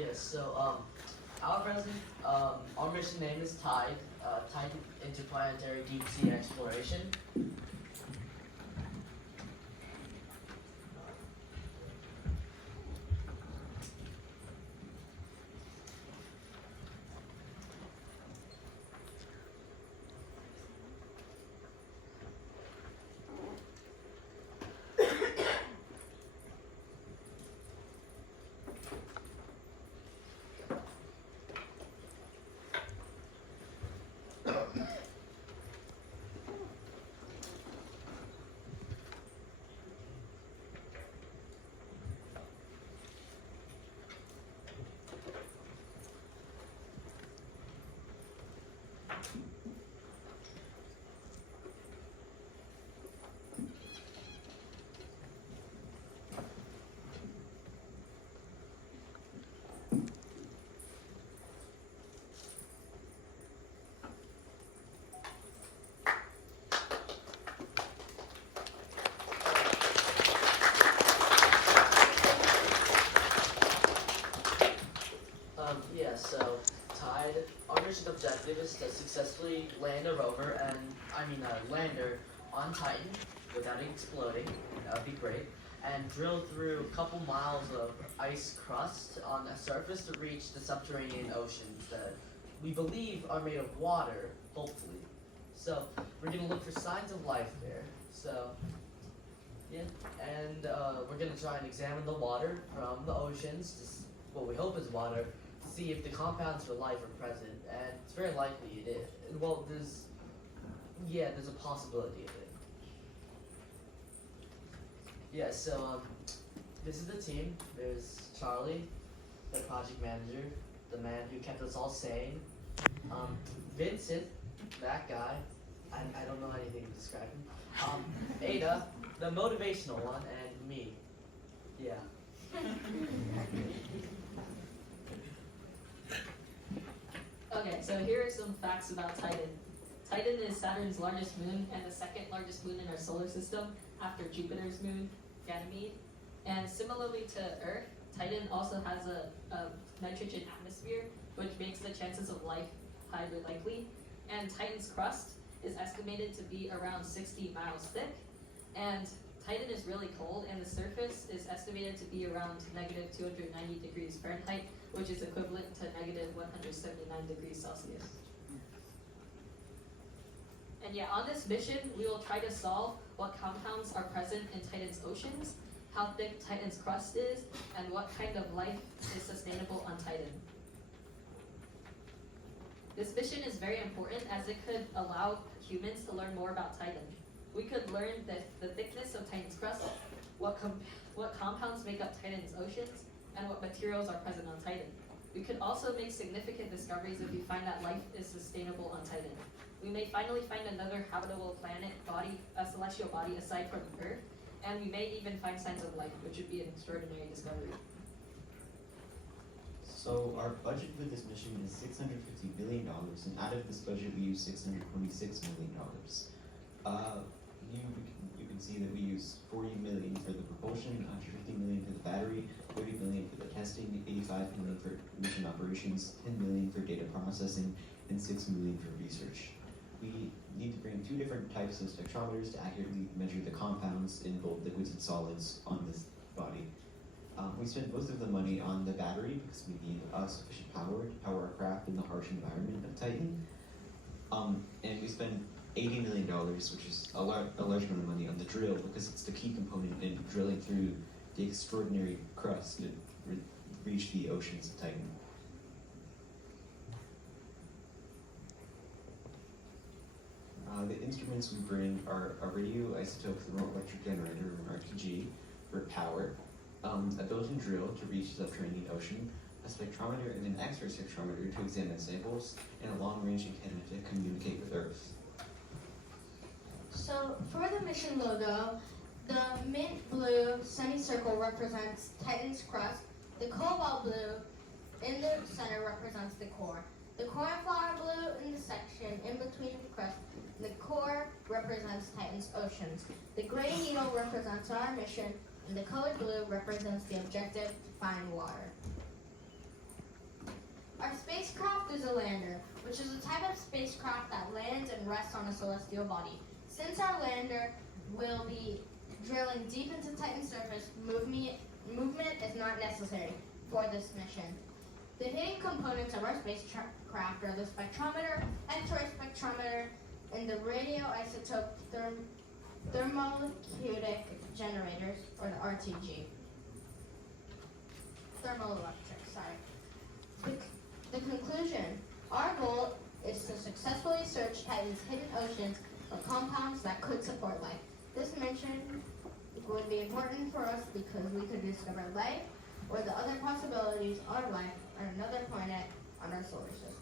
Yes, so our president, our mission name is TIDE, TIDE Interplanetary Deep Sea Exploration. Yeah, so TIDE, our mission objective is to successfully land a rover a lander on Titan without it exploding. That would be great. And drill through a couple miles of ice crust on the surface to reach the subterranean oceans that we believe are made of water, hopefully. So we're gonna look for signs of life there. So yeah, and we're gonna try and examine the water from the oceans what we hope is water, to see if the compounds for life are present, and it's very likely it is. Well, there's a possibility of it. Yeah, so this is the team. There's Charlie, the project manager, the man who kept us all sane. Vincent, that guy. I don't know anything to describe him. Ada, the motivational one, and me. Yeah. Okay, so here are some facts about Titan. Titan is Saturn's largest moon and the second largest moon in our solar system after Jupiter's moon, Ganymede. And similarly to Earth, Titan also has a nitrogen atmosphere, which makes the chances of life highly likely. And Titan's crust is estimated to be around 60 miles thick. And Titan is really cold, and the surface is estimated to be around negative 290 degrees Fahrenheit, which is equivalent to negative 179 degrees Celsius. And yeah, on this mission, we will try to solve what compounds are present in Titan's oceans, how thick Titan's crust is, and what kind of life is sustainable on Titan. This mission is very important as it could allow humans to learn more about Titan. We could learn the thickness of Titan's crust, what compounds make up Titan's oceans, and what materials are present on Titan. We could also make significant discoveries if we find that life is sustainable on Titan. We may finally find another habitable planet, a celestial body aside from Earth, and we may even find signs of life, which would be an extraordinary discovery. So our budget for this mission is $650 billion, and out of this budget we use $626 million. You can see that we use $40 million for the propulsion, $150 million for the battery, $30 million for the testing, $85 million for mission operations, $10 million for data processing, and $6 million for research. We need to bring two different types of spectrometers to accurately measure the compounds in both liquids and solids on this body. We spend most of the money on the battery because we need sufficient power to power our craft in the harsh environment of Titan. And we spend $80 million, which is a large amount of money, on the drill because it's the key component in drilling through the extraordinary crust to reach the oceans of Titan. The instruments we bring are a radioisotope thermoelectric generator, or RTG, for power, a built-in drill to reach the subterranean ocean, a spectrometer and an X-ray spectrometer to examine samples, and a long-range antenna to communicate with Earth. So for the mission logo, the mint blue semicircle represents Titan's crust, the cobalt blue in the center represents the core, the cornflower blue in the section in between the crust, and the core represents Titan's oceans. The gray needle represents our mission, and the colored blue represents the objective to find water. Our spacecraft is a lander, which is a type of spacecraft that lands and rests on a celestial body. Since our lander will be drilling deep into Titan's surface, movement is not necessary for this mission. The hidden components of our spacecraft are the spectrometer, X-ray spectrometer, and the radioisotope thermoelectric generators, or the RTG. Thermoelectric, sorry. The conclusion, our goal is to successfully search Titan's hidden oceans for compounds that could support life. This mission would be important for us because we could discover life or the other possibilities of life on another planet on our solar system.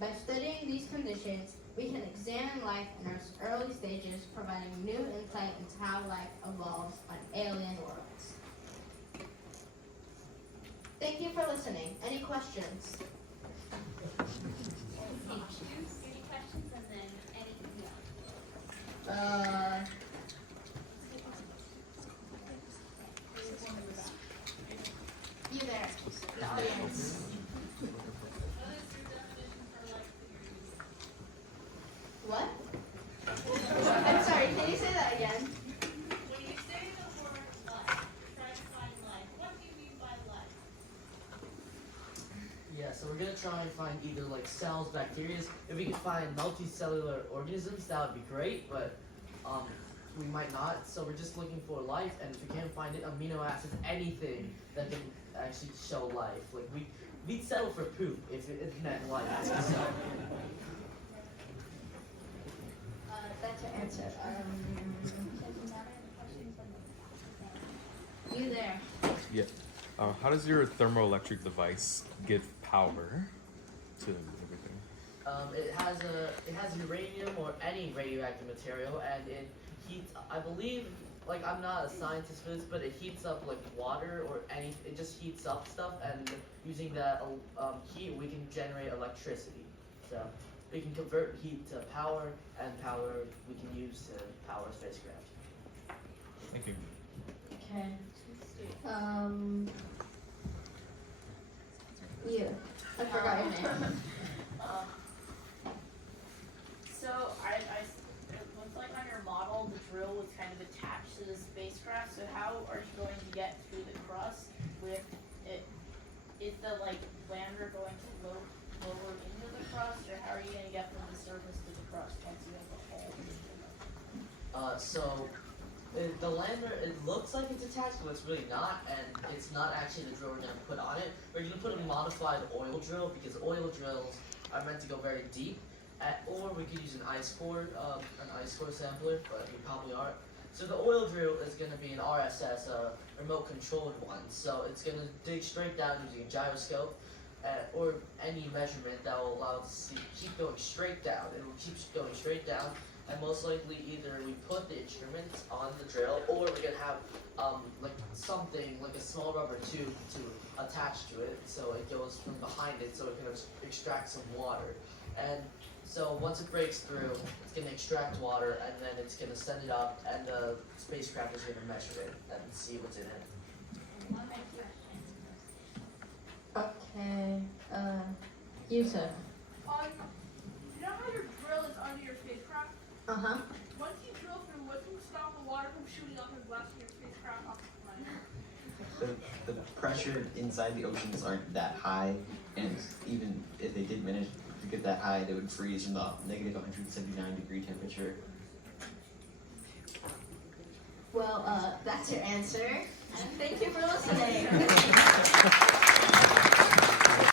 By studying these conditions, we can examine life in its early stages, providing new insight into how life evolves on alien worlds. Thank you for listening. Any questions? Any questions and then anything else? You there, the audience. What? I'm sorry, can you say that again? When you say the word life, try to find life, what do you mean by life? Yeah, so we're gonna try and find either like cells, bacteria. If we can find multicellular organisms, that would be great, but we might not. So we're just looking for life, and if we can't find it, amino acids, anything that can actually show life. Like we'd settle for poop if it meant life. So. That's your answer. You there? Yeah. How does your thermoelectric device give power to everything? It has uranium or any radioactive material, and it heats. I believe, like I'm not a scientist for this, but it heats up like water or any. It just heats up stuff, and using that heat, we can generate electricity. So we can convert heat to power, and power we can use to power a spacecraft. Thank you. Okay. You. I forgot your name. So it looks like on your model the drill was kind of attached to the spacecraft. So how are you going to get through the crust with it? Is the lander going to lower into the crust, or how are you going to get from the surface to the crust once you have the hole? So the lander, it looks like it's attached, but it's really not, and it's not actually the drill we're going to put on it. We're going to put a modified oil drill, because oil drills are meant to go very deep, or we could use an ice core sampler, but we probably aren't. So the oil drill is going to be an RSS, a remote controlled one, so it's going to dig straight down using a gyroscope, or any measurement that will allow it to keep going straight down. It will keep going straight down. And most likely either we put the instruments on the drill, or we're gonna have something like a small rubber tube to attach to it, so it goes from behind it, so it can extract some water. And so once it breaks through, it's gonna extract water, and then it's gonna send it up, and the spacecraft is gonna measure it and see what's in it. Okay. Yusuf. You know how your drill is under your spacecraft? Uh-huh. Once you drill through, what's going to stop the water from shooting up and blasting your spacecraft off the planet? The pressure inside the oceans aren't that high, and even if they did manage to get that high, they would freeze from the negative 179 degree temperature. Well, that's your answer. And thank you for listening.